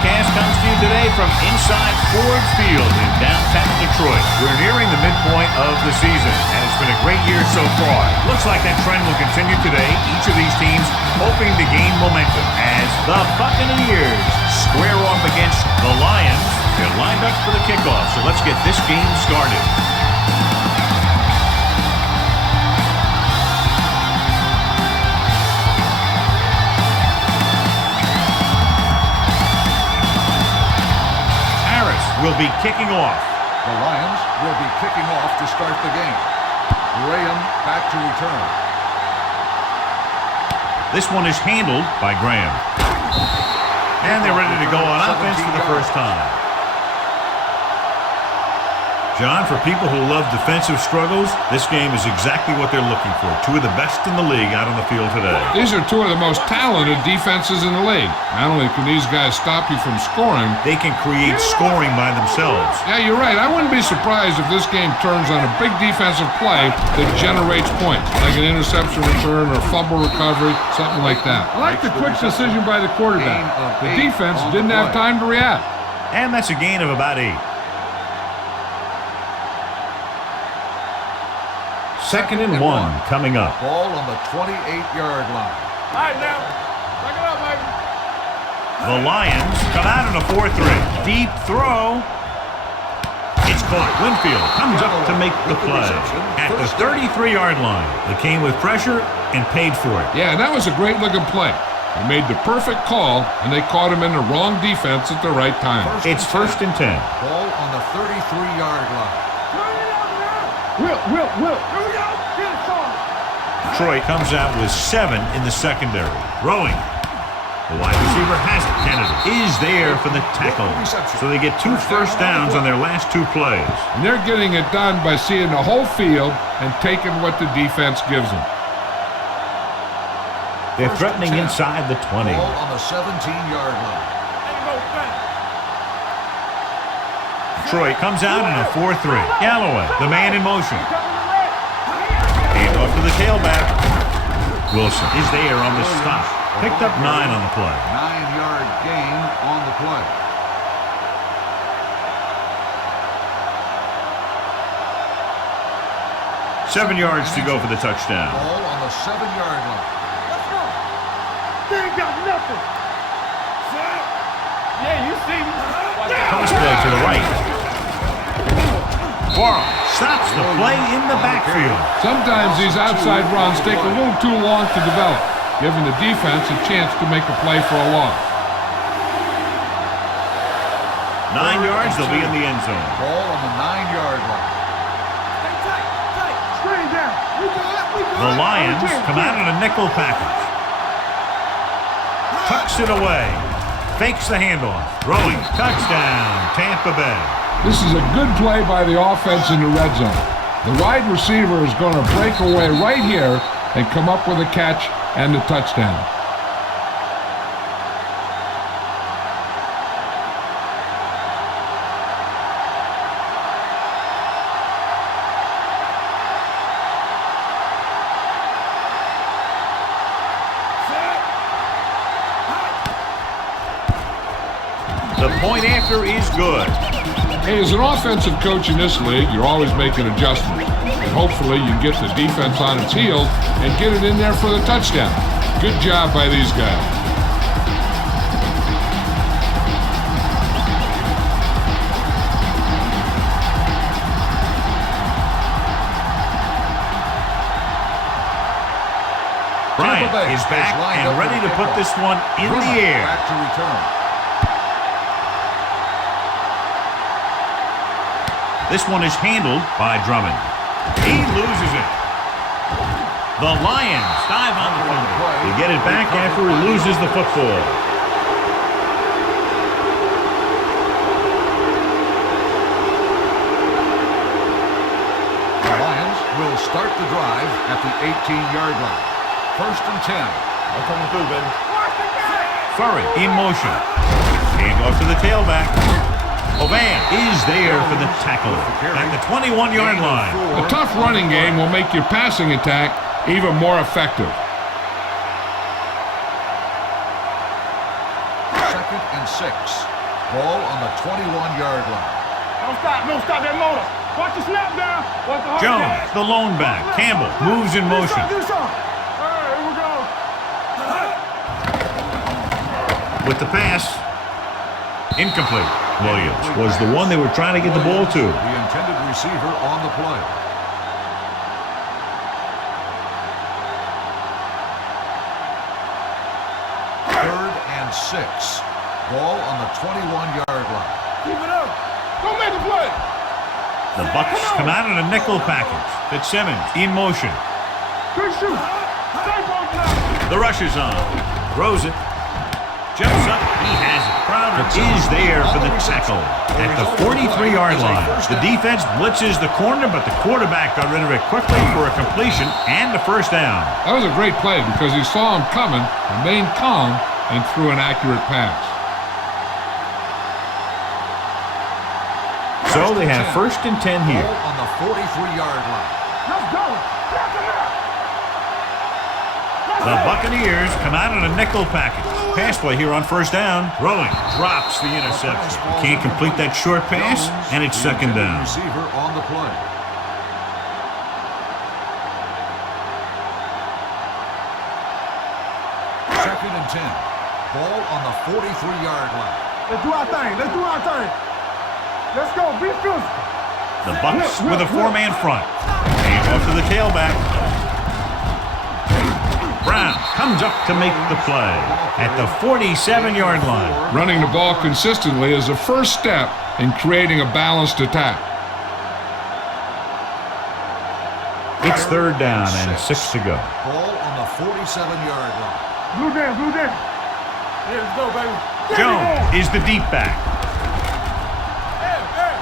broadcast comes to you today from inside Ford Field in downtown Detroit. We're nearing the midpoint of the season, and it's been a great year so far. Looks like that trend will continue today. Each of these teams hoping to gain momentum as the Buccaneers square off against the Lions. They're lined up for the kickoff, so let's get this game started. Will be kicking off. The Lions will be kicking off to start the game. Graham back to return. This one is handled by Graham. And they're ready to go on offense for the first time. John, for people who love defensive struggles, this game is exactly what they're looking for. Two of the best in the league out on the field today. These are two of the most talented defenses in the league. Not only can these guys stop you from scoring, they can create scoring by themselves. Yeah, you're right. I wouldn't be surprised if this game turns on a big defensive play that generates points, like an interception return or fumble recovery, something like that. I like the quick decision by the quarterback. The defense didn't have time to react. And that's a gain of about 8. Second and 1 coming up. Ball on the 28-yard line. All right, now. Back it up, baby. The Lions come out in a 4-3. Deep throw. It's caught. Winfield comes up to make the play at the 33-yard line. They came with pressure and paid for it. Yeah, that was a great-looking play. They made the perfect call, and they caught him in the wrong defense at the right time. It's first and 10. Ball on the 33-yard line. Will. Detroit comes out with 7 in the secondary. Throwing. The wide receiver has it. Kennedy is there for the tackle. So they get 2 first downs on their last 2 plays. And they're getting it done by seeing the whole field and taking what the defense gives them. They're threatening inside the 20. Ball on the 17-yard line. Detroit comes out in a 4-3. Galloway, the man in motion. Hand off to the tailback. Wilson is there on the stop. Picked up 9 on the play. 9-yard gain on the play. Seven yards to go for the touchdown. Ball on the 7-yard line. Let's go. They ain't got nothing. Yeah, you see me. Pass play to the right. Barr stops the play in the backfield. Sometimes these outside runs take a little too long to develop, giving the defense a chance to make a play for a loss. 9 yards, they'll be in the end zone. Ball on the 9-yard line. Tight. Screen down. We got it. The Lions come out in a nickel package. Tucks it away. Fakes the handoff. Throwing. Touchdown. Tampa Bay. This is a good play by the offense in the red zone. The wide receiver is going to break away right here and come up with a catch and the touchdown. The point after is good. Hey, as an offensive coach in this league, you're always making adjustments. And hopefully you get the defense on its heels and get it in there for the touchdown. Good job by these guys. Bryant is back and ready to put this one in the air. Back to return. This one is handled by Drummond. He loses it. The Lions dive on the fumble. They get it back after he loses the football. The Lions will start the drive at the 18-yard line. First and 10. I'm coming through, baby. Furry in motion. Hand off to the tailback. Ovan is there for the tackle at the 21-yard line. A tough running game will make your passing attack even more effective. Second and 6. Ball on the 21-yard line. Don't stop that motor. Watch the snap down. Watch the hard Jones, pass. the lone back. Campbell moves in motion. Do something. All right, here we go. With the pass, incomplete. Williams was the one they were trying to get the ball to. The intended receiver on the play. Third and 6. Ball on the 21-yard line. Keep it up. Don't make a play. The Bucs come out in a nickel package. Fitzsimmons in motion. Good shoot. Stay on now. The rush is on. Throws it. Jumps up. He has it. Crowder is there for the tackle at the 43-yard line. The defense blitzes the corner, but the quarterback got rid of it quickly for a completion and a first down. That was a great play because he saw him coming, remained calm, and threw an accurate pass. So they have first and 10 here. Ball on the 43-yard line. Let's go. Back him up. The Buccaneers come out in a nickel package. Pass play here on first down. Throwing. Drops the interception. Can't complete that short pass, and it's second down. Receiver on the play. Second and 10. Ball on the 43-yard line. Let's do our thing. Let's do our thing. Let's go. Be physical. The Bucs with a four-man front. Hand off to the tailback. Brown comes up to make the play at the 47-yard line. Running the ball consistently is the first step in creating a balanced attack. It's third down and 6 to go. Ball on the 47-yard line. Blue down. Blue down. Yeah, let's go, baby. Jones is the deep back.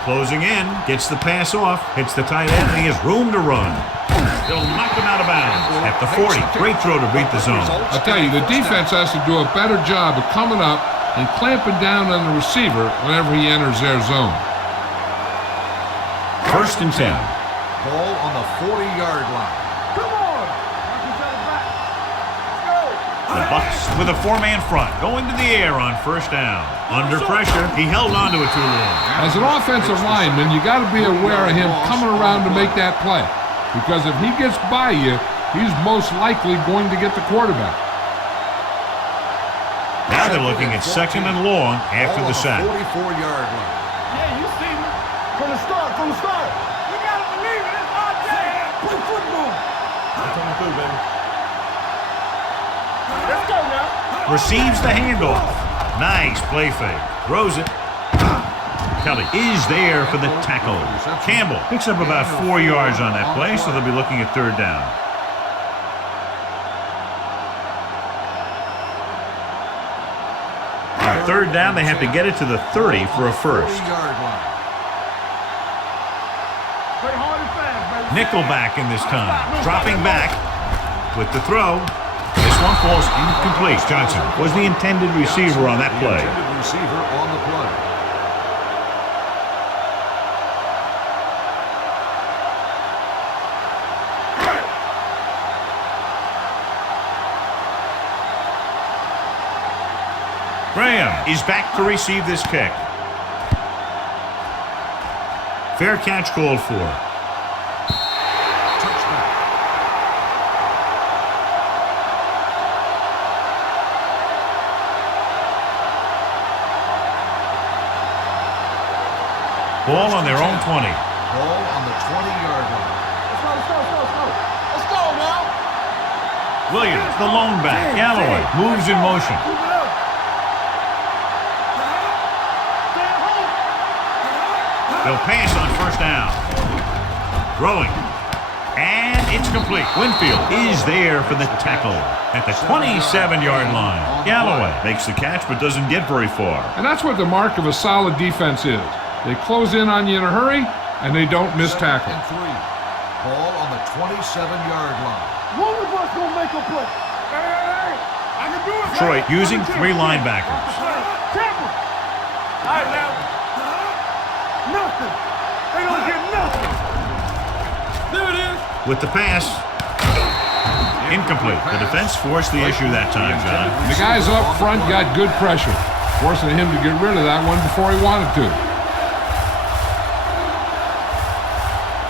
Closing in, gets the pass off, hits the tight end, and he has room to run. They'll knock him out of bounds at the 40. Great throw to beat the zone. I'll tell you, the defense has to do a better job of coming up and clamping down on the receiver whenever he enters their zone. First and 10. Ball on the 40-yard line. Come on. Knock each other back. Let's go. The Bucs with a four-man front, going to the air on first down. Under pressure, he held on to it too long. As an offensive lineman, you got to be aware of him coming around to make that play. Because if he gets by you, he's most likely going to get the quarterback. Now they're looking at second and long after the sack. 44-yard line. Yeah, you see me. From the start. From the start. You got to believe it. It's our day. Play football. I'm coming through, baby. Let's go now. Receives the handoff. Nice play fake. Throws it. Kelly is there for the tackle. Campbell picks up about 4 yards on that play, so they'll be looking at third down. On third down, they have to get it to the 30 for a first. 40-yard line. Play hard and fast, baby. Nickelback in this time. Dropping back with the throw. This one falls incomplete. Johnson was the intended receiver on that play. The intended receiver on the play. Graham is back to receive this kick. Fair catch called for. Touchback. Ball on their own 20. Ball on the 20-yard line. Let's go, let's go, let's go, let's go. Let's go now. Williams, the lone back. Galloway moves in motion. Move it up. Stay at home. They'll pass on first down. Throwing. And it's complete. Winfield is there for the tackle at the 27-yard line. Galloway makes the catch but doesn't get very far. And that's what the mark of a solid defense is. They close in on you in a hurry, and they don't miss tackle. And 3. Ball on the 27-yard line. One of us gonna make a play. Hey, I can do it. Detroit using 3 linebackers. Temple. All right, now. Nothing. They don't get nothing. There it is. With the pass. Incomplete. The defense forced the issue that time, John. The guys up front got good pressure. forcing him to get rid of that one before he wanted to.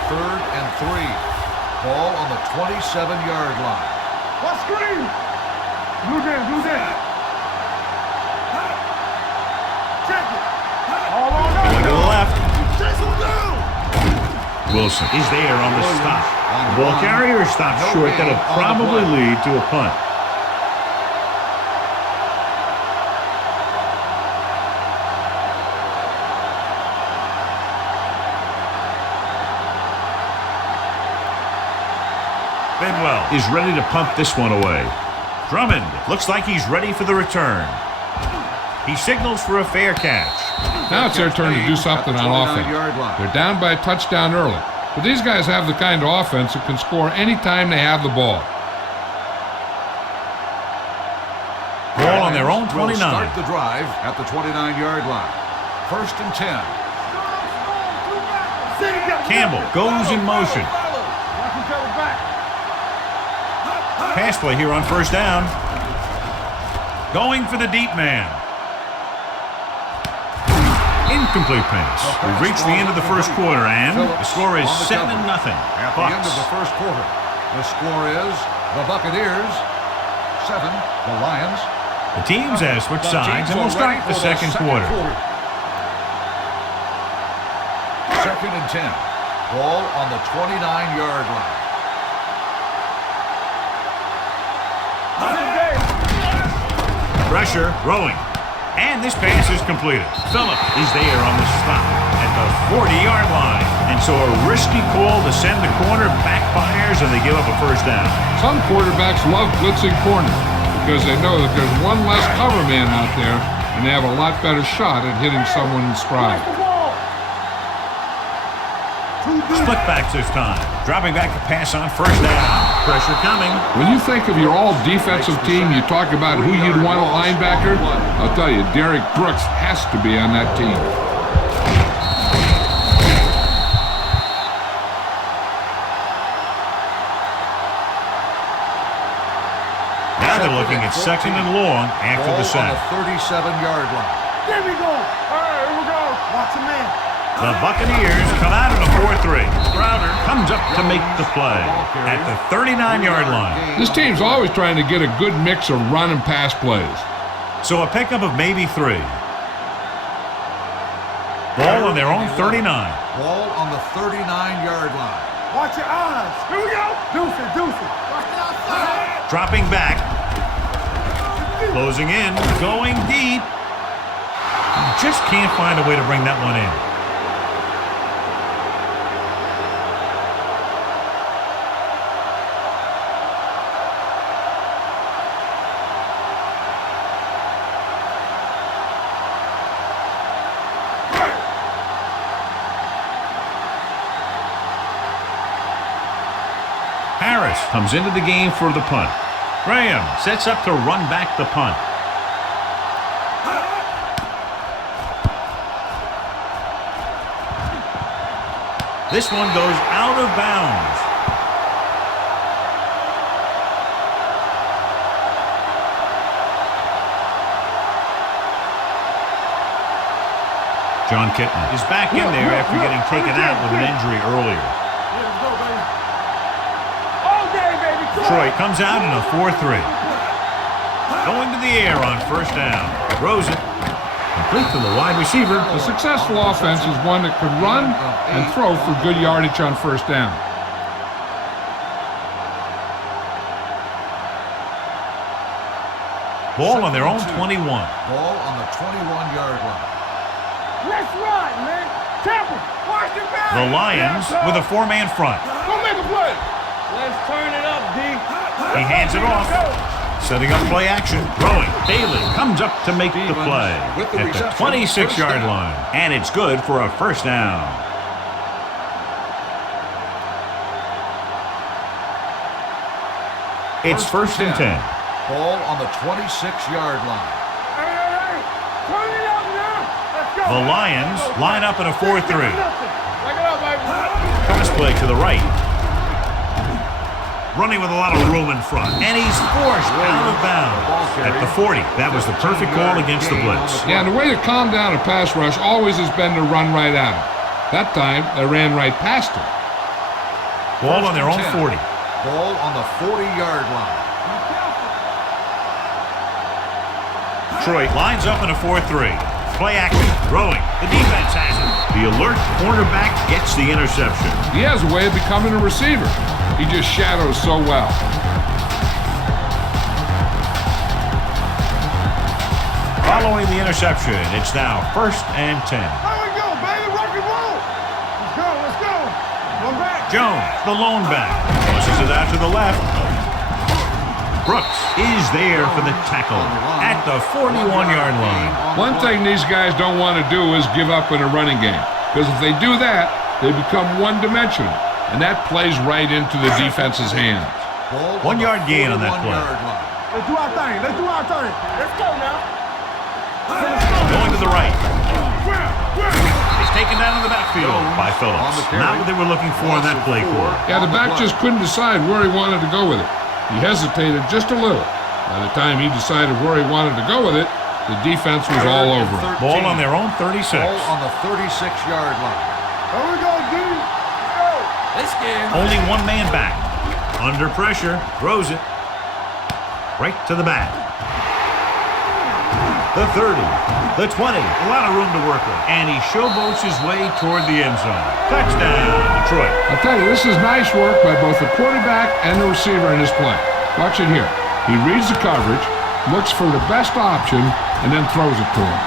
3rd and 3. Ball on the 27-yard line. What screen? Blue in. Check it. All on up. Going to the left. Chase him down. Wilson is there on the stop. The ball carrier stops short. That'll probably lead to a punt. Bedwell is ready to punt this one away. Drummond looks like he's ready for the return. He signals for a fair catch. Now it's their turn to do something on offense. They're down by a touchdown early, but these guys have the kind of offense that can score anytime they have the ball. Ball on their own 29. Start the drive at the 29-yard line. 1st and 10. Campbell goes in motion. Watch each other back. Pass play here on 1st down. Going for the deep man. Incomplete pass. We've reached the end of the 1st quarter, and the score is 7-0. At the end of the 1st quarter, the score is the Buccaneers 7, the Lions. The teams have switched sides, and we'll start the 2nd quarter. 2nd and 10. Ball on the 29-yard line. Pressure, rolling. And this pass is completed. Phillip is there on the stop at the 40-yard line. And so a risky call to send the corner backfires, and they give up a 1st down. Some quarterbacks love blitzing corners because they know that there's one less cover man out there, and they have a lot better shot at hitting someone in stride. Split backs this time. Dropping back to pass on 1st down. Pressure coming. When you think of your all-defensive team, you talk about who you'd want a linebacker. I'll tell you, Derek Brooks has to be on that team. Now they're looking at 2nd and long after the sack. On the 37-yard line. There we go. All right, here we go. Watch him in. The Buccaneers come out in a 4-3. Crowder comes up to make the play at the 39-yard line. This team's always trying to get a good mix of run and pass plays. So a pickup of maybe 3. Ball on their own 39. Ball on the 39-yard line. Watch your eyes. Here we go. Deuce it. Watch it outside. Dropping back. Closing in. Going deep. Just can't find a way to bring that one in. Harris comes into the game for the punt. Graham sets up to run back the punt. This one goes out of bounds. John Kitna is back in there after getting taken out with an injury earlier. Detroit comes out in a 4-3. Going to the air on 1st down. Throws it. Complete to the wide receiver. A successful offense is one that could run and throw for good yardage on 1st down. Ball on their own 21. Ball on the 21-yard line. Let's run, man. Temple. Watch your back. The Lions with a 4-man front. Go make a play. Let's turn it up, D. He hands it off. Setting up play action. Throwing. Bailey comes up to make the play at the 26-yard line. And it's good for a 1st down. It's 1st and 10. Ball on the 26-yard line. Hey. Turn it up now. Let's go. The Lions line up in a 4-3. Back it up, baby. Pass play to the right. running with a lot of room in front. And he's forced out of bounds at the 40. That was the perfect call against the blitz. Yeah, and the way to calm down a pass rush always has been to run right at him. That time, they ran right past him. Ball on their own 40. Ball on the 40-yard line. Detroit lines up in a 4-3. Play action, throwing. The defense has it. The alert cornerback gets the interception. He has a way of becoming a receiver. He just shadows so well. Following the interception, it's now 1st and 10. There we go, baby. Rock and roll. Let's go. Let's go. One back. Jones, the lone back, tosses it out to the left. Brooks is there for the tackle at the 41-yard line. One thing these guys don't want to do is give up in a running game. Because if they do that, they become one-dimensional. And that plays right into the defense's hands. 1 yard gain on that play. Let's do our thing. Let's do our thing. Let's go now. Going to the right. He's taken down in the backfield by Phillips. Not what they were looking for in that play call. Yeah, the back just couldn't decide where he wanted to go with it. He hesitated just a little. By the time he decided where he wanted to go with it, the defense was all over him. Ball on their own 36. Ball on the 36-yard line. There we go, D. Let's go. Only one man back. Under pressure, throws it. Right to the back. The 30, the 20. A lot of room to work with. And he showboats his way toward the end zone. Touchdown, Detroit. I'll tell you, this is nice work by both the quarterback and the receiver in this play. Watch it here. He reads the coverage, looks for the best option, and then throws it to him.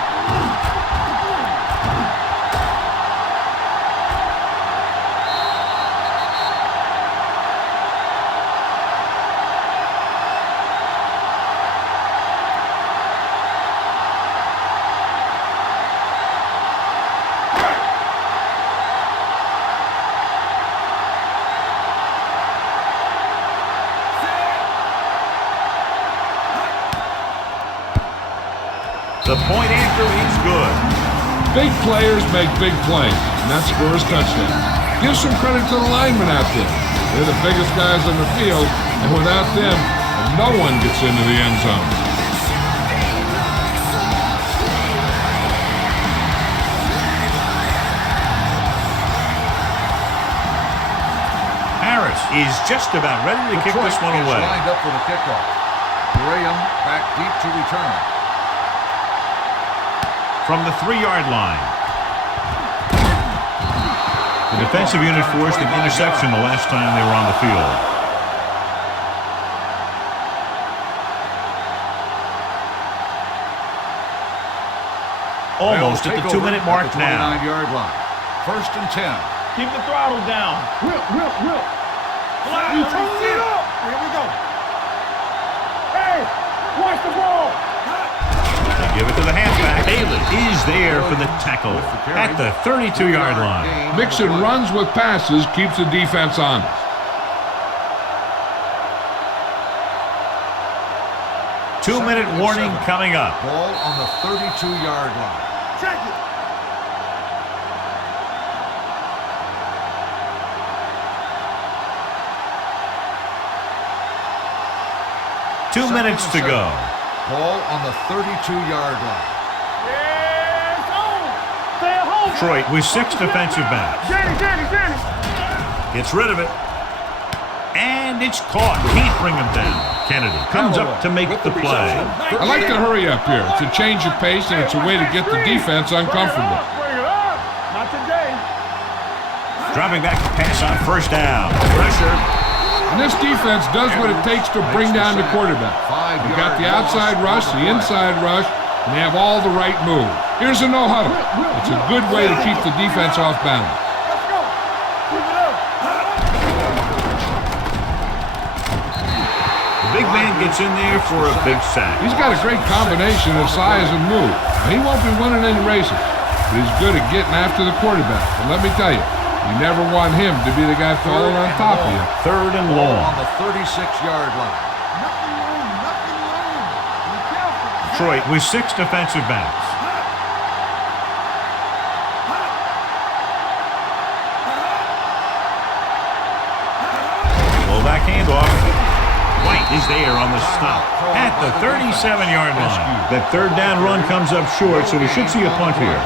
The point after is good. Big players make big plays, and that scores touchdowns. Give some credit to the linemen out there. They're the biggest guys on the field, and without them, no one gets into the end zone. Harris is just about ready to kick this one away. Lined up for the kickoff. Graham back deep to return. From the 3-yard line. The defensive unit forced an interception the last time they were on the field. Almost at the 2-minute mark now. 29-yard line. 1st and 10. Keep the throttle down. Whip. You turn it up. Here we go. Hey, watch the ball. They give it to the halfback. Bailey is there for the tackle at the 32-yard line. Mixing runs with passes keeps the defense honest. Two-minute warning coming up. Ball on the 32-yard line. Check it. Two minutes to go. Ball on the 32-yard line. Yeah, it's on. Stay at home. Detroit with 6 defensive backs. Danny. Gets rid of it. And it's caught. Can't bring him down. Kennedy comes up to make the play. I like the hurry up here. It's a change of pace, and it's a way to get the defense uncomfortable. Bring it up. Not today. Dropping back to pass on 1st down. Pressure. And this defense does what it takes to bring down the quarterback. They got the outside rush, the inside rush, and they have all the right moves. Here's a no-huddle. It's a good way to keep the defense off balance. Let's go. Keep it up. The big man gets in there for a big sack. He's got a great combination of size and move. Now, he won't be winning any races, but he's good at getting after the quarterback. And let me tell you, you never want him to be the guy falling on top of you. 3rd and long. On the 36-yard line. Nothing wrong. Be careful. Detroit with 6 defensive backs. Fullback handoff. is there on the stop at the 37-yard line. That third down run comes up short, so we should see a punt here.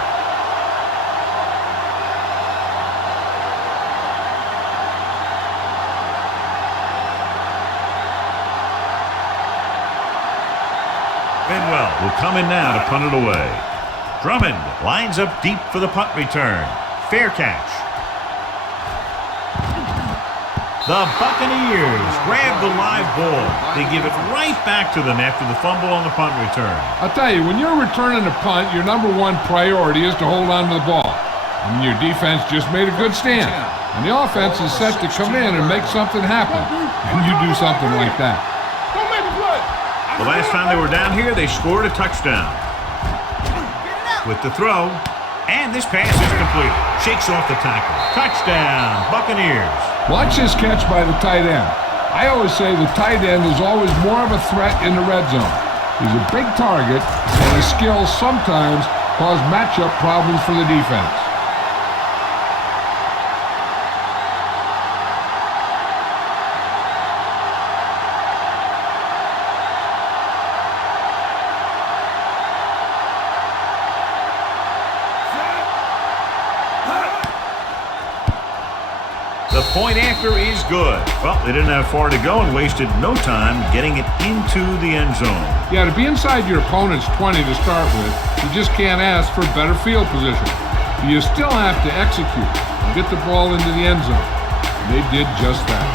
Bidwell will come in now to punt it away. Drummond lines up deep for the punt return. Fair catch. The Buccaneers grab the live ball. They give it right back to them after the fumble on the punt return. I'll tell you, when you're returning a punt, your number one priority is to hold on to the ball. And your defense just made a good stand. And the offense is set to come in and make something happen. And you do something like that. Don't make it play. The last time they were down here, they scored a touchdown. With the throw, and this pass is completed. Shakes off the tackle. Touchdown, Buccaneers. Watch this catch by the tight end. I always say the tight end is always more of a threat in the red zone. He's a big target, and his skills sometimes cause matchup problems for the defense. The point after is good. Well, they didn't have far to go and wasted no time getting it into the end zone. Yeah, to be inside your opponent's 20 to start with, you just can't ask for better field position. But you still have to execute and get the ball into the end zone. And they did just that.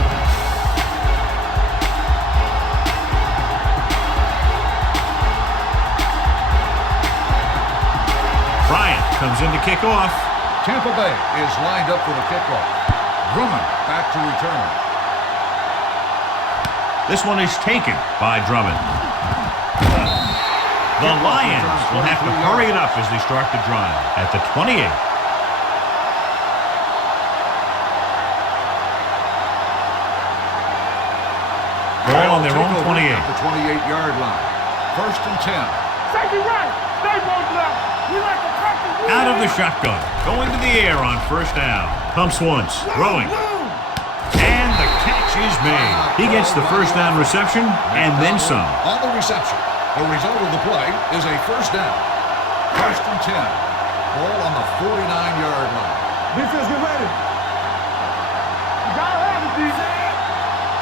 Bryant comes in to kick off. Tampa Bay is lined up for the kickoff. Drummond back to return. This one is taken by Drummond. The Lions will have to hurry it up as they start the drive at the 28. Ball on their own 28. At the 28-yard line. First and 10. Safety right. Stay both left. We like to practice. Out of the shotgun. Going to the air on first down. Pumps once. Throwing. And the catch is made. He gets the first down reception and then some. On the reception. The result of the play is a first down. First and 10. Ball on the 49-yard line. Defense, get ready. You gotta have it, defense.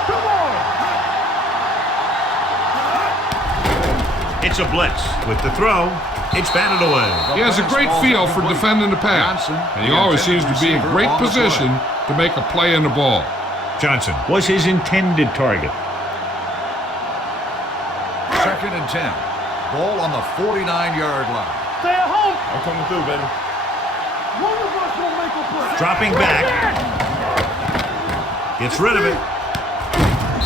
Come on. It's a blitz. With the throw, it's batted away. He has a great feel for defending the pass, and he always seems to be in great position to make a play in the ball. Johnson was his intended target. Second and 10. Ball on the 49-yard line. Stay at home. I'm coming through, baby. One of us will make a play. Dropping back. Gets rid of it.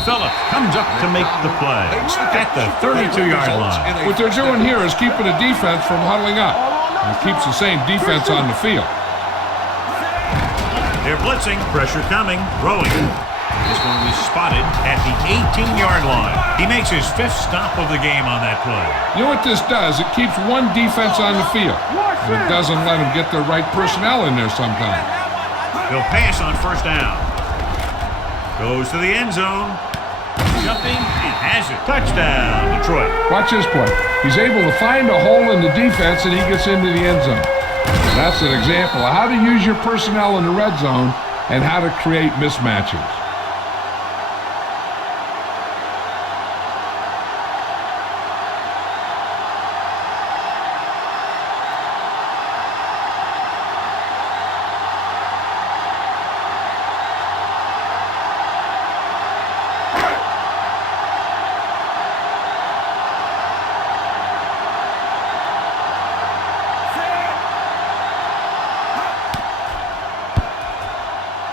Phillips comes up to make the play at the 32-yard line. What they're doing here is keeping the defense from huddling up. And it keeps the same defense on the field. They're blitzing. Pressure coming. Throwing. This one was spotted at the 18-yard line. He makes his fifth stop of the game on that play. You know what this does? It keeps one defense on the field. And it doesn't let them get the right personnel in there sometimes. He'll pass on first down. Goes to the end zone. Jumping and has it. Touchdown, Detroit. Watch this play. He's able to find a hole in the defense and he gets into the end zone. And that's an example of how to use your personnel in the red zone and how to create mismatches.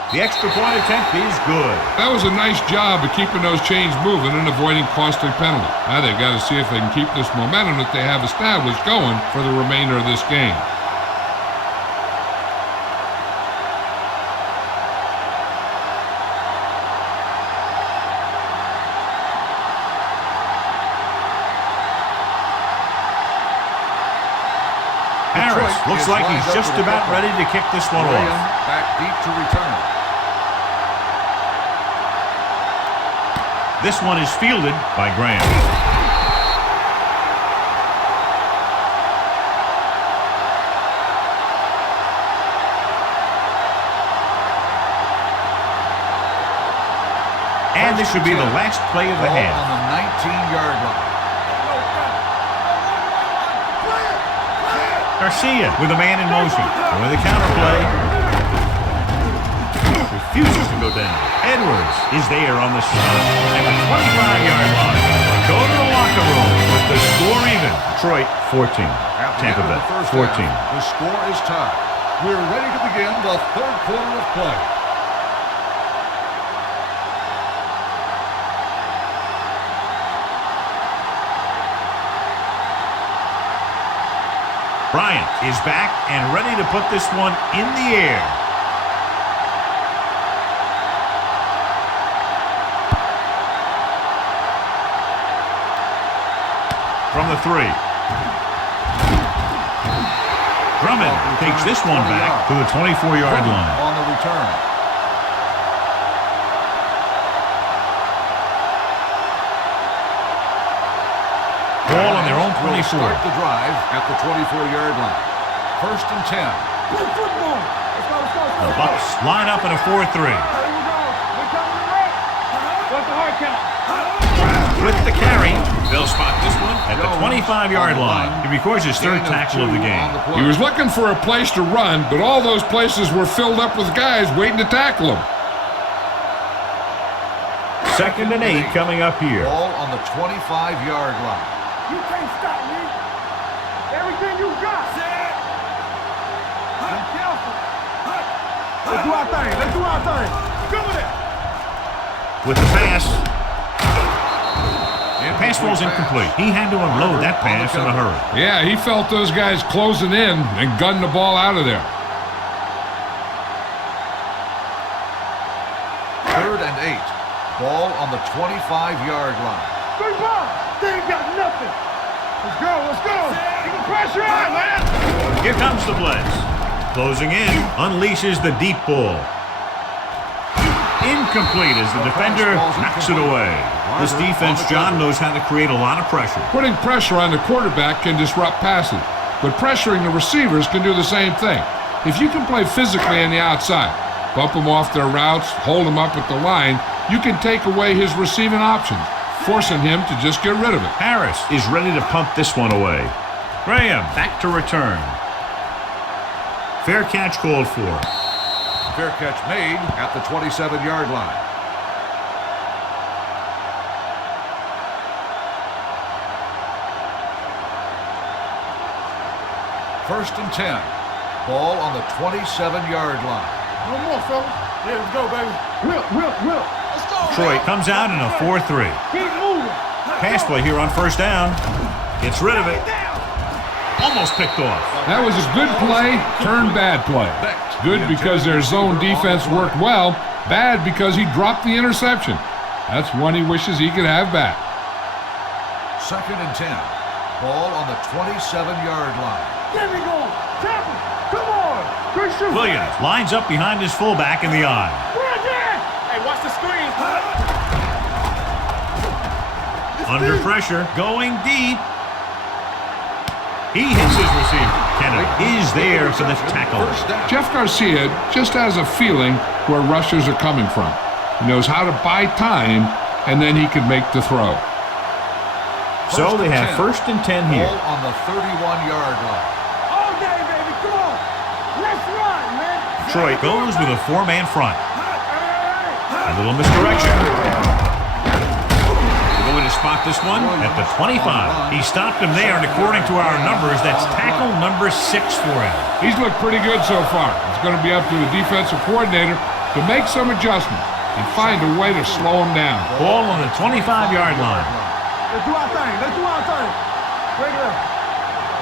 The extra point attempt is good. That was a nice job of keeping those chains moving and avoiding costly penalties. Now they've got to see if they can keep this momentum that they have established going for the remainder of this game. Harris looks like he's just about ready to kick this one off. Back deep to return. This one is fielded by Graham. And this should be the last play of the half. On the 19-yard line. Garcia with a man in motion. With a counter play. Refuses to go down. Edwards is there on the shot at the 25-yard line. Go to the locker room with the score even. Detroit 14. Tampa Bay 14. The score is tied. We're ready to begin the third quarter of play. Bryant is back and ready to put this one in the air. From the 3. Drummond takes this one back to the 24-yard line. On the return. Ball on their own 24. Start the drive at the 24-yard line. 1st and 10. Play football. Let's go, let's go, let's go. The Bucs line up in a 4-3. Here we go. We're coming to right. What's the hard count? With the carry, they'll spot this one at the 25-yard line. He records his third tackle of the game. He was looking for a place to run, but all those places were filled up with guys waiting to tackle him. 2nd and 8 coming up here. Ball on the 25-yard line. You can't stop me. Everything you got. Be careful. Let's do our thing. Let's do our thing. Come with it. With the pass. The pass falls incomplete. He had to unload that pass in a hurry. Yeah, he felt those guys closing in and gunned the ball out of there. 3rd and 8. Ball on the 25-yard line. Big ball. They ain't got nothing. Let's go. Let's go. Keep the pressure on, man. Here comes the blitz. Closing in, unleashes the deep ball. Incomplete as the defender knocks it away. This defense, John, knows how to create a lot of pressure. Putting pressure on the quarterback can disrupt passes, but pressuring the receivers can do the same thing. If you can play physically on the outside, bump them off their routes, hold them up at the line, you can take away his receiving options, forcing him to just get rid of it. Harris is ready to punt this one away. Graham back to return. Fair catch called for. Fair catch made at the 27-yard line. First and 10. Ball on the 27-yard line. No more, fella. Yeah, let's go, baby. Will. Let's go. Detroit comes out in a 4-3. Keep moving. Pass play here on 1st down. Gets rid of it. Almost picked off. That was a good play, turned bad play. Good because their zone defense worked well, bad because he dropped the interception. That's one he wishes he could have back. 2nd and 10. Ball on the 27-yard line. There we go. Tap him. Come on. Good shoot. Williams lines up behind his fullback in the eye. Hey, watch the screen. Under pressure, going deep. He hits his receiver. Kennedy is there for the tackle. Jeff Garcia just has a feeling where rushers are coming from. He knows how to buy time, and then he can make the throw. So they have 1st and 10 here. Ball on the 31-yard line. All day, baby. Come on. Let's run, man. Detroit goes with a 4-man front. A little misdirection. They're going to spot this one at the 25. He stopped him there, and according to our numbers, that's tackle number 6 for him. He's looked pretty good so far. It's going to be up to the defensive coordinator to make some adjustments and find a way to slow him down. Ball on the 25-yard line. Let's do our thing. Let's do our thing. Break it up.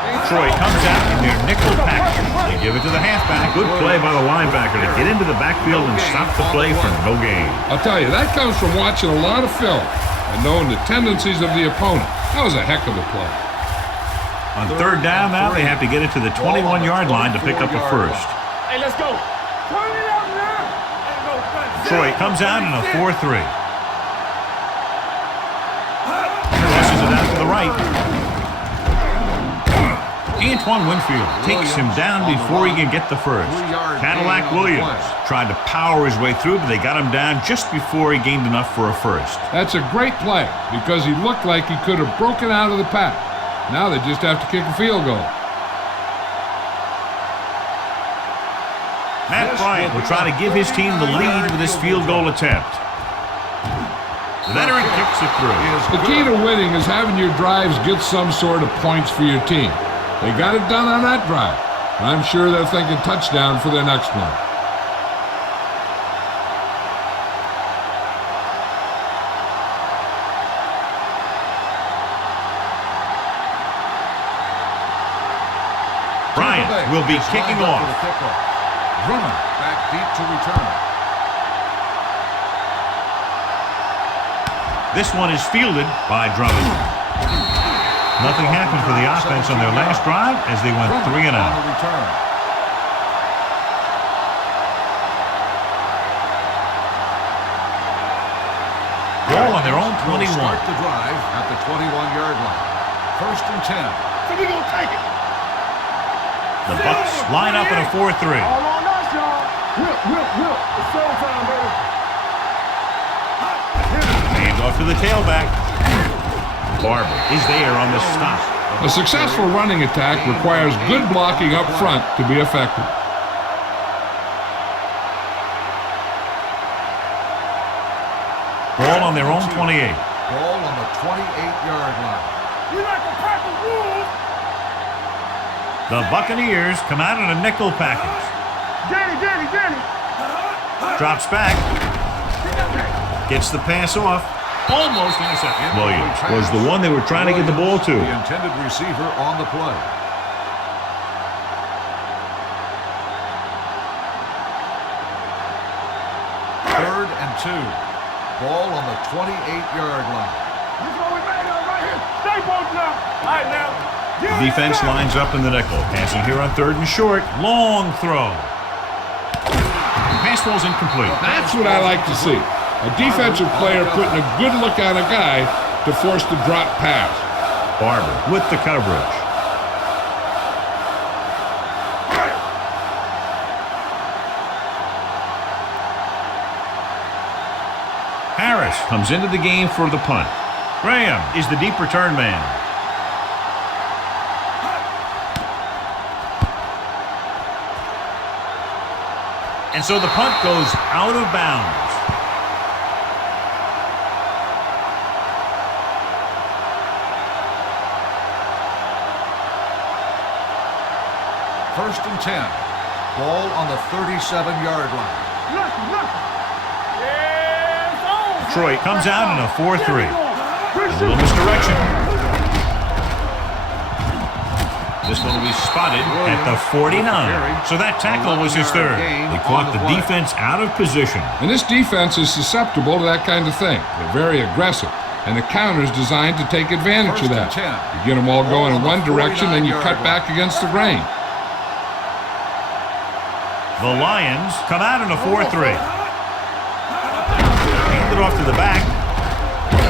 Detroit comes out in their nickel package. They give it to the halfback. Good play by the linebacker to get into the backfield and stop the play for no gain. I'll tell you, that comes from watching a lot of film and knowing the tendencies of the opponent. That was a heck of a play. On 3rd down now, they have to get it to the 21-yard line to pick up a first. Hey, let's go. Turn it up now. Detroit comes out in a 4-3. right. Antoine Winfield takes him down before he can get the first. Cadillac Williams tried to power his way through, but they got him down just before he gained enough for a first. That's a great play because he looked like he could have broken out of the pack. Now they just have to kick a field goal. Matt Bryant will try to give his team the lead with this field goal attempt. The veteran kicks it through. The key to winning is having your drives get some sort of points for your team. They got it done on that drive. And I'm sure they're thinking touchdown for their next one. Bryant will be kicking off. Drummond back deep to return. This one is fielded by Drummond. Nothing happened for the offense on their last drive as they went 3 and out. Ball on their own 21. Start the drive at the 21-yard line. 1st and 10. So we gonna take it. The Bucs line up in a 4-3. All on us, y'all. Whip. It's showtime, baby. Hand off to the tailback. Barber is there on the stop. A successful running attack requires good blocking up front to be effective. Ball on their own 28. Ball on the 28-yard line. We like to practice rules. The Buccaneers come out in a nickel package. Danny. Drops back. Gets the pass off. Almost intercepted. Williams was the one they were trying to get the ball to. The intended receiver on the play. Third and 2. Ball on the 28-yard line. This is what we made up right here. Stay both now. All right, now. The defense lines up in the nickel. Passing here on 3rd and short. Long throw. Pass ball's incomplete. That's what I like to see. A defensive player putting a good look on a guy to force the drop pass. Barber with the coverage. Harris comes into the game for the punt. Graham is the deep return man. And so the punt goes out of bounds. First and 10. Ball on the 37-yard line. Look. Yeah, it's on. Detroit comes out in a 4-3. A little misdirection. This one will be spotted at the 49. So that tackle was his third. They caught the defense out of position. And this defense is susceptible to that kind of thing. They're very aggressive. And the counter is designed to take advantage of that. You get them all going in one direction, then you cut back against the grain. The Lions come out in a 4-3. Handed off to the back.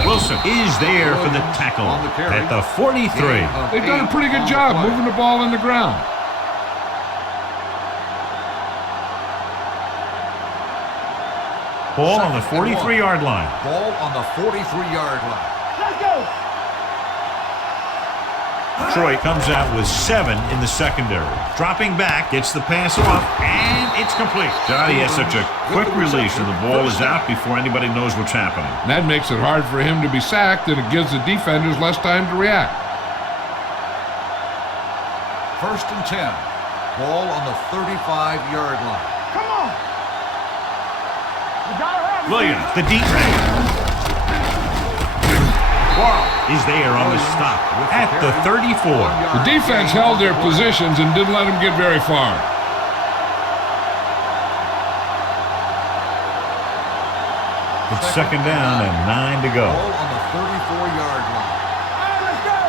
Wilson is there for the tackle at the 43. They've done a pretty good job moving the ball in the ground. Ball on the 43-yard line. Ball on the 43-yard line. Let's go. Detroit comes out with 7 in the secondary. Dropping back, gets the pass off, and it's complete. God, he has such a quick release, and the ball is out before anybody knows what's happening. And that makes it hard for him to be sacked, and it gives the defenders less time to react. First and 10. Ball on the 35-yard line. Come on. You gotta have it. Williams, the deep man. Is there on the stop at the 34. The defense held their positions and didn't let them get very far. It's second down and 9 to go. Ball on the 34-yard line. All right, let's go.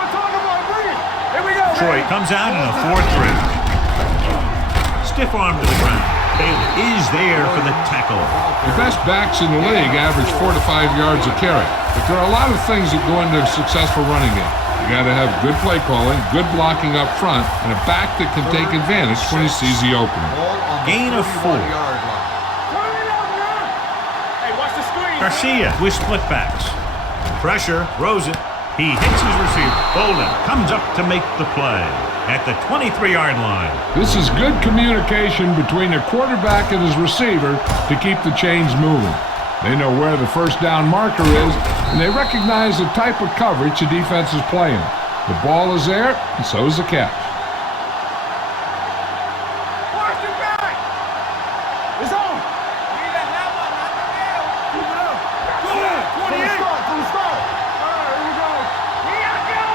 We're talking about bring it. Here we go. Detroit comes out in a 4-3. Stiff arm to the ground. Bailey is there for the tackle. The best backs in the league average 4 to 5 yards a carry. But there are a lot of things that go into a successful running game. You got to have good play calling, good blocking up front, and a back that can take advantage when he sees the opening. Gain of 4. Hey, watch the screen. Garcia with split backs. Pressure, throws it. He hits his receiver. Bolden comes up to make the play at the 23-yard line. This is good communication between the quarterback and his receiver to keep the chains moving. They know where the first down marker is, and they recognize the type of coverage the defense is playing. The ball is there, and so is the catch. Watch your back. It's on. Leave that hammer, not the nail. Keep it up. Go ahead. 28. From the start. All right, here we go. Here I go.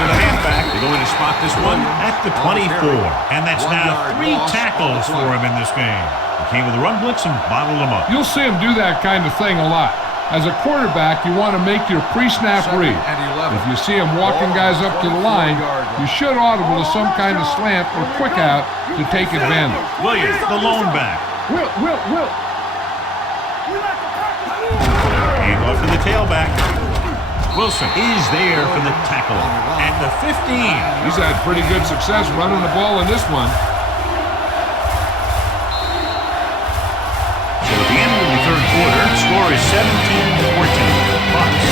To the halfback. They're going to spot this one at the 24. And that's now 3 tackles for him in this game. He came with a run blitz and bottled him up. You'll see him do that kind of thing a lot. As a quarterback, you want to make your pre-snap read. If you see him walking guys up to the line, you should audible to some kind of slant or quick out to take advantage. Williams, the lone back. Will. Hand off to the tailback. Wilson is there for the tackle at the 15. He's had pretty good success running the ball in this one. So at the end of the third quarter, the score is 17-14. Bucs.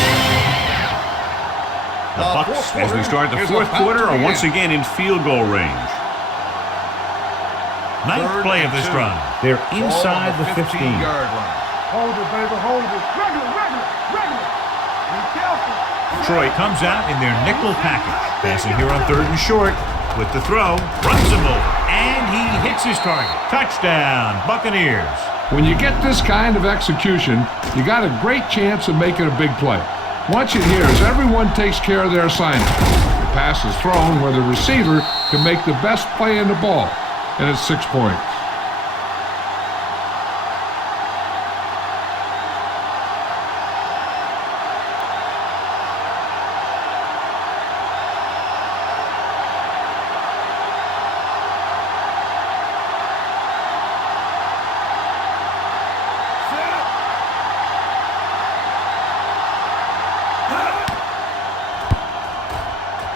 The Bucs, as we start the fourth quarter, are once again in field goal range. Ninth play of this run. They're inside the 15. Hold it, baby, hold it. Regular. Be careful. Detroit comes out in their nickel package. Passing here on 3rd and short. With the throw, runs him over, and he hits his target. Touchdown, Buccaneers. When you get this kind of execution, you got a great chance of making a big play. Watch it here as everyone takes care of their assignment. The pass is thrown where the receiver can make the best play in the ball, and it's 6 points.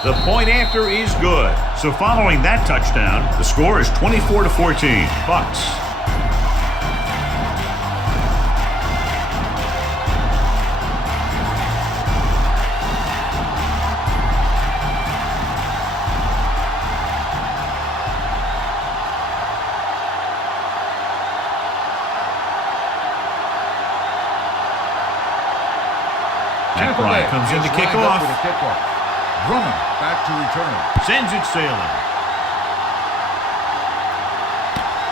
The point after is good. So following that touchdown, the score is 24-14. Bucs. Matt Bryant comes in to kick off. Drummond back to return. Sends it sailing.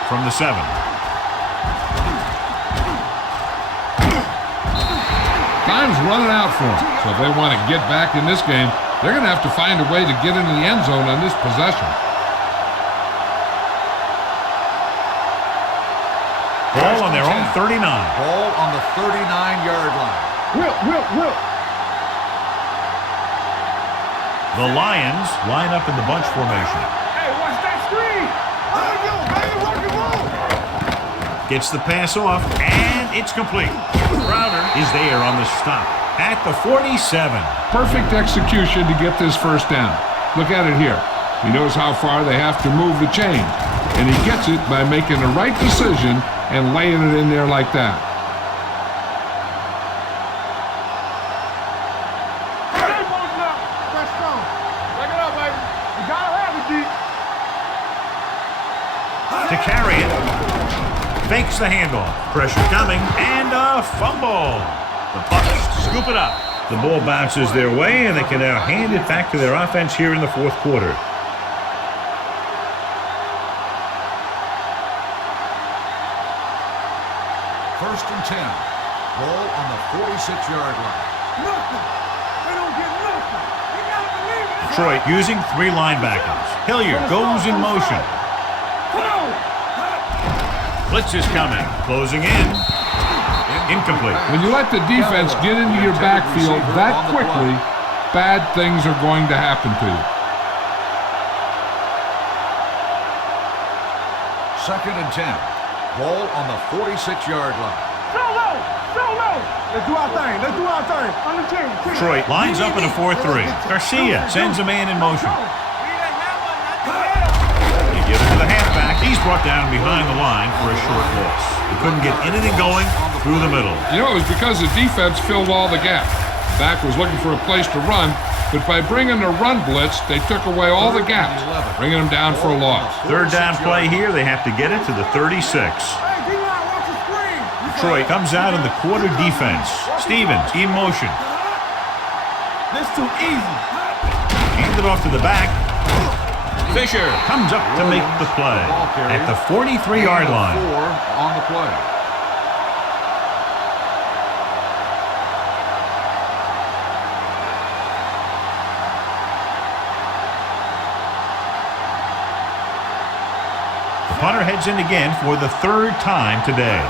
From the 7. Time's running out for them. So if they want to get back in this game, they're going to have to find a way to get into the end zone on this possession. Ball on their own 39. Ball on the 39-yard line. Will. The Lions line up in the bunch formation. Hey, watch that screen. Rock and roll. Gets the pass off, and it's complete. Crowder is there on the stop at the 47. Perfect execution to get this first down. Look at it here. He knows how far they have to move the chain, and he gets it by making the right decision and laying it in there like that. To carry it. Fakes the handoff. Pressure coming, and a fumble. The Bucs scoop it up. The ball bounces their way, and they can now hand it back to their offense here in the fourth quarter. First and 10. Ball on the 46-yard line. Nothing. They don't get nothing. You gotta believe it. Detroit using 3 linebackers. Hilliard goes in motion. Blitz is coming. Closing in. Incomplete. When you let the defense get into your backfield that quickly, bad things are going to happen to you. Second and 10. Ball on the 46-yard line. So low. Let's do our thing. On the team. Detroit lines up in a 4-3. Garcia sends a man in motion. He gives it to the halfback. He's brought down behind the line for a short loss. He couldn't get anything going through the middle. You know, it was because the defense filled all the gaps. Back was looking for a place to run, but by bringing the run blitz, they took away all the gaps, bringing them down for a loss. Third down play here. They have to get it to the 36. Detroit comes out in the quarter defense. Stevens in motion. This too easy. Hand it off to the back. Fisher comes up to make the play at the 43-yard line. 4 on the play. The punter heads in again for the third time today.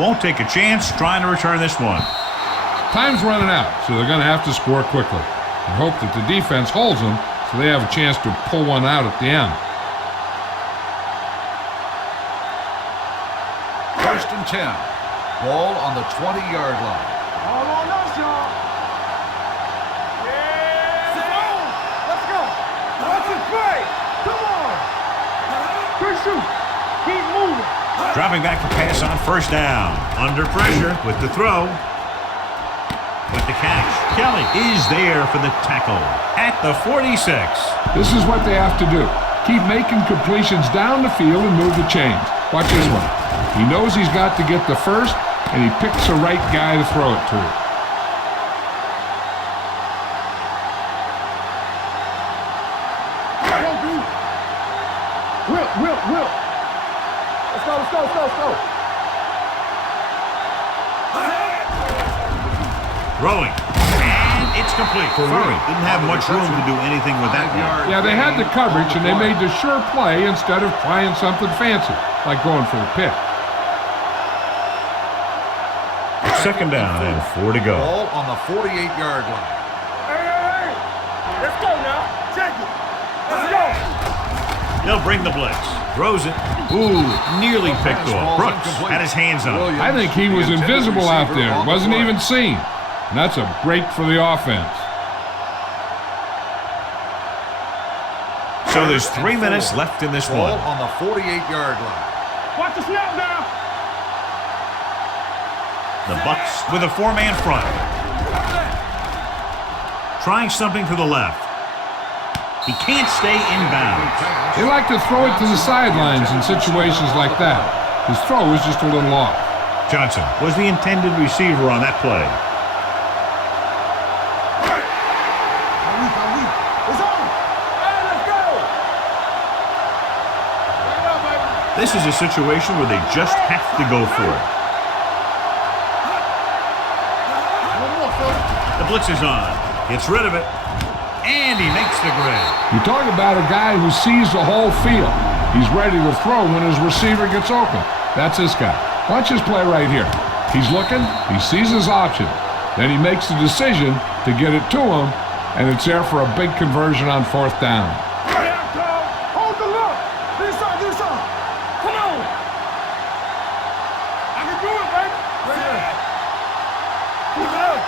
Won't take a chance trying to return this one. Time's running out, so they're going to have to score quickly and hope that the defense holds them so they have a chance to pull one out at the end. First and 10. Ball on the 20-yard line. All on us, y'all. Yeah. Let's go. Watch it play. Come on. Good shoot. Keep moving. Dropping back for pass on first down. Under pressure with the throw. With the catch. Kelly is there for the tackle at the 46. This is what they have to do. Keep making completions down the field and move the chains. Watch this one. He knows he's got to get the first, and he picks the right guy to throw it to. Will. Let's go. Throwing. And it's complete. Murray didn't have much room to do anything with that one. Yeah, they had the coverage, and they made the sure play instead of trying something fancy, like going for the pick. Second down and 4 to go. Ball on the 48-yard line. Hey. Let's go now. Check it. Let's go. They'll bring the blitz. Throws it. Ooh, nearly picked off. Brooks had his hands on it. I think he was invisible out there. Wasn't even seen. And that's a break for the offense. So there's 3 minutes left in this Ball one. on the 48-yard line. Watch the snap now. The Bucs with a 4-man front. Trying something to the left. He can't stay inbounds. They like to throw it to the sidelines in situations like that. His throw was just a little off. Johnson was the intended receiver on that play. It's on. Hey, let's go. This is a situation where they just have to go for it. The blitz is on. Gets rid of it. And he makes the grab. You talk about a guy who sees the whole field. He's ready to throw when his receiver gets open. That's this guy. Watch his play right here. He's looking, he sees his option. Then he makes the decision to get it to him, and it's there for a big conversion on fourth down. Hold the look. This on. Come on. I can do it, baby. Keep it up.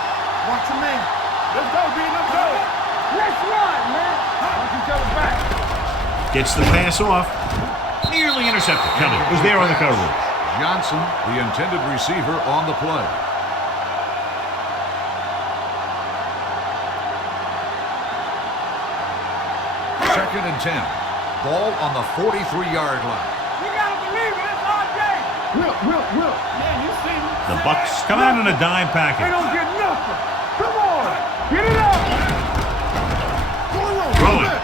Watch him in. Let's go, B. Let's go. Let's run, man. Watch each other back. Gets the pass off. Nearly intercepted. Kelly was there on the coverage. Johnson, the intended receiver, on the play. Second and 10. Ball on the 43-yard line. You gotta believe it. It's our day. Will. Yeah, you see me. The Bucs come out in a dime They package. don't get nothing. Come on. Get it up. Throwing.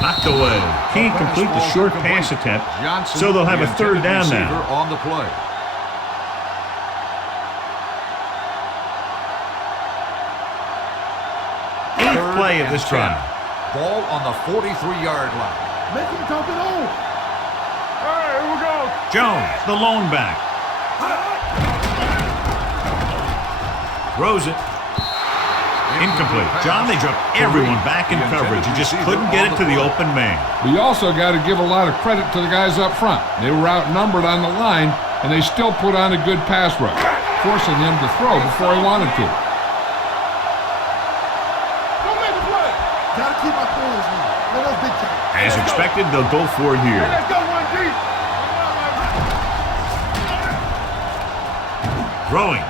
Knocked away. Can't complete the short pass attempt, Johnson, so they'll have the a third intended down receiver, now. on the play. Eighth play of this drive. Ball on the 43-yard line. Make him dump it on. All right, here we go. Jones, the lone back. Throws it. Incomplete. John, they dropped everyone back in coverage. You just couldn't get it to the open man. But you also got to give a lot of credit to the guys up front. They were outnumbered on the line, and they still put on a good pass rush, forcing him to throw before he wanted to. Gotta keep my players in. Let us big time. As expected, they'll go for it here. Let's go, 1-3. Throwing.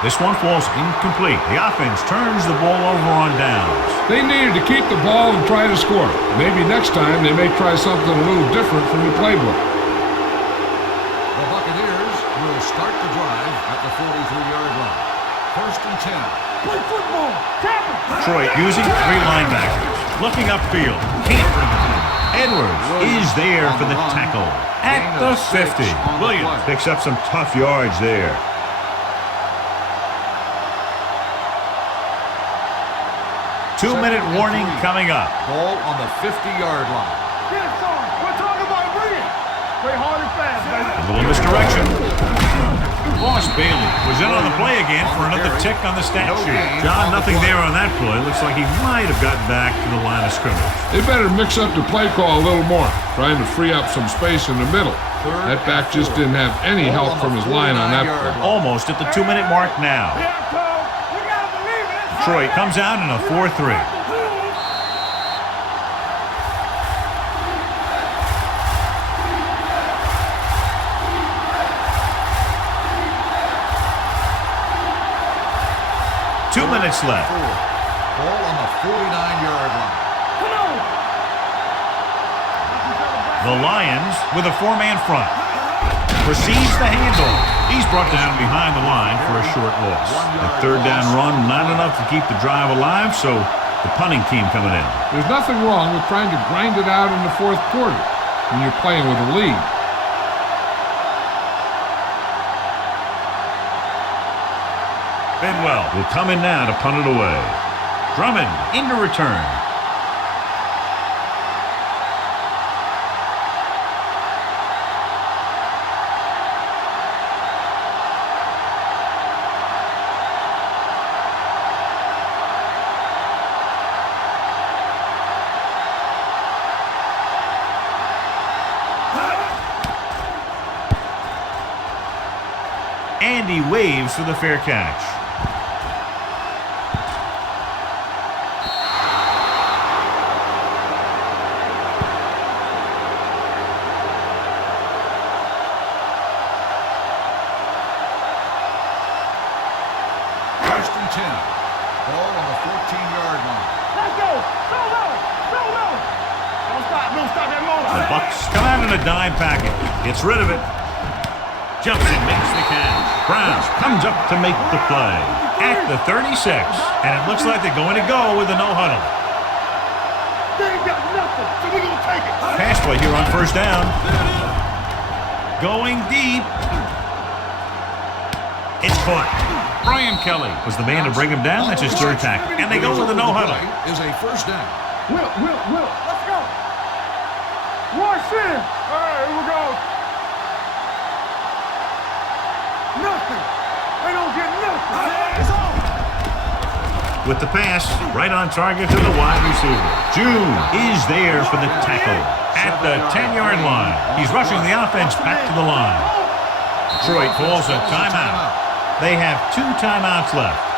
This one falls incomplete. The offense turns the ball over on downs. They needed to keep the ball and try to score. Maybe next time they may try something a little different from the playbook. The Buccaneers will start the drive at the 43-yard line. 1st and 10. Play football. Tackle. Detroit using 3 linebackers. Looking upfield. Can't bring it in. Edwards is there for the tackle. At the 50. Williams picks up some tough yards there. Two-minute warning coming up. Ball on the 50-yard line. Get it, son. We're talking about brilliant. Play hard and fast, baby. A little misdirection. Ross Bailey was in on the play again for another tick on the stat sheet. John, nothing there on that play. Looks like he might have gotten back to the line of scrimmage. They better mix up the play call a little more, trying to free up some space in the middle. That back just didn't have any help from his line on that play. Almost at the 2-minute mark now. Yeah, Cole. You gotta believe it. Detroit comes out in a 4-3. Two minutes left. Ball on the 49-yard line. Come on. The Lions with a 4-man front. Proceeds the handoff. He's brought down behind the line for a short loss. A 3rd down run, not enough to keep the drive alive, so the punting team coming in. There's nothing wrong with trying to grind it out in the 4th quarter when you're playing with a lead. Bedwell will come in now to punt it away. Drummond into return. And he waves for the fair catch. Bucs come out in a dime packet. Gets rid of it. Jumps in, makes the catch. Brown comes up to make the play. At the 36. And it looks like they're going to go with a no-huddle. They ain't got nothing, so we're going to take it. Pass play here on 1st down. Going deep. It's caught. Brian Kelly was the man to bring him down. That's his 3rd tackle. And they go with a no-huddle. Is a 1st down. Will. Let's go. Wash in. All right, here we go. Nothing. They don't get nothing. It's on. With the pass, right on target to the wide receiver. June is there for the tackle. At the 10-yard line. He's rushing the offense back to the line. Detroit calls a timeout. They have 2 timeouts left.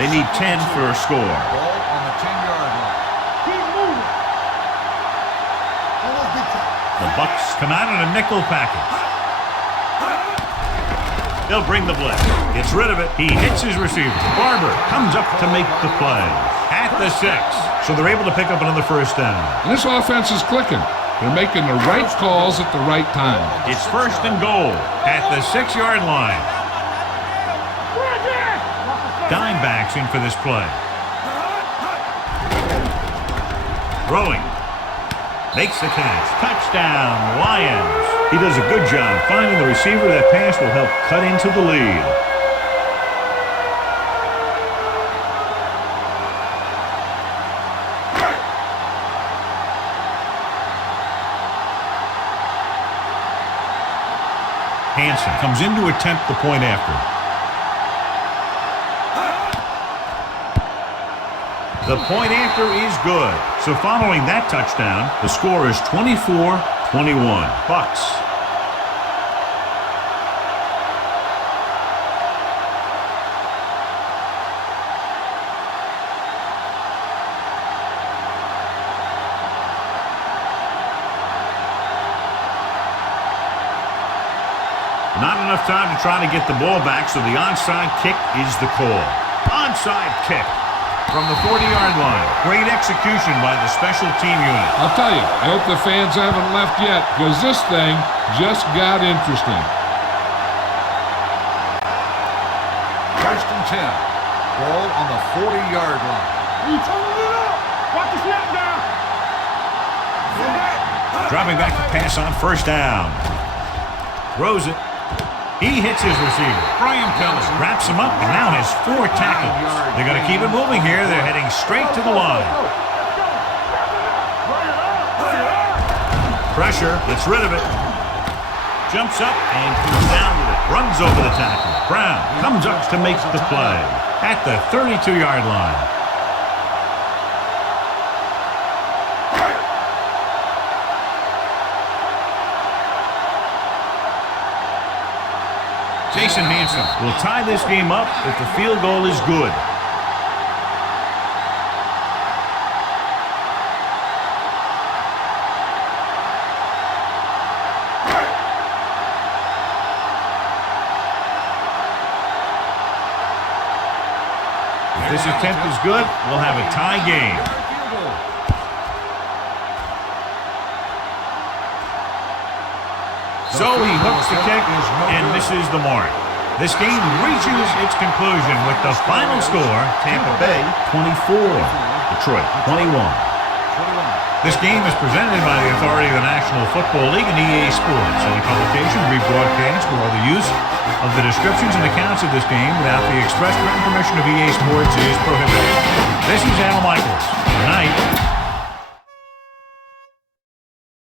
They need 10 for a score. Ball on the 10-yard line. Keep moving. The Bucs come out in a nickel package. They'll bring the blitz. Gets rid of it. He hits his receiver. Barber comes up to make the play. At the 6. So they're able to pick up another 1st down. And this offense is clicking. They're making the right calls at the right time. It's 1st and goal at the 6-yard line. Dime backs in for this play. Throwing. Makes the catch. Touchdown, Lions. He does a good job finding the receiver. That pass will help cut into the lead. Hansen comes in to attempt the point after. The point after is good. So following that touchdown, the score is 24-21. Bucs. Not enough time to try to get the ball back, so the onside kick is the call. Onside kick from the 40-yard line. Great execution by the special team unit. I'll tell you, I hope the fans haven't left yet, because this thing just got interesting. First and 10. Ball on the 40-yard line. You turning it up. Watch the snap down. Dropping back to pass on first down. Throws it. He hits his receiver. Brian Kelly wraps him up and now has 4 tackles. They're going to keep it moving here. They're heading straight to the line. Pressure. Gets rid of it. Jumps up and comes down with it. Runs over the tackle. Brown comes up to make the play at the 32-yard line. Jason Hansen will tie this game up if the field goal is good. If this attempt is good, we'll have a tie game. So he hooks the kick and misses the mark. This game reaches its conclusion with the final score, Tampa Bay 24, Detroit 21. This game is presented by the authority of the National Football League and EA Sports. Any publication, rebroadcast, or other use of the descriptions and accounts of this game without the express written permission of EA Sports is prohibited. This is Al Michaels. Good night.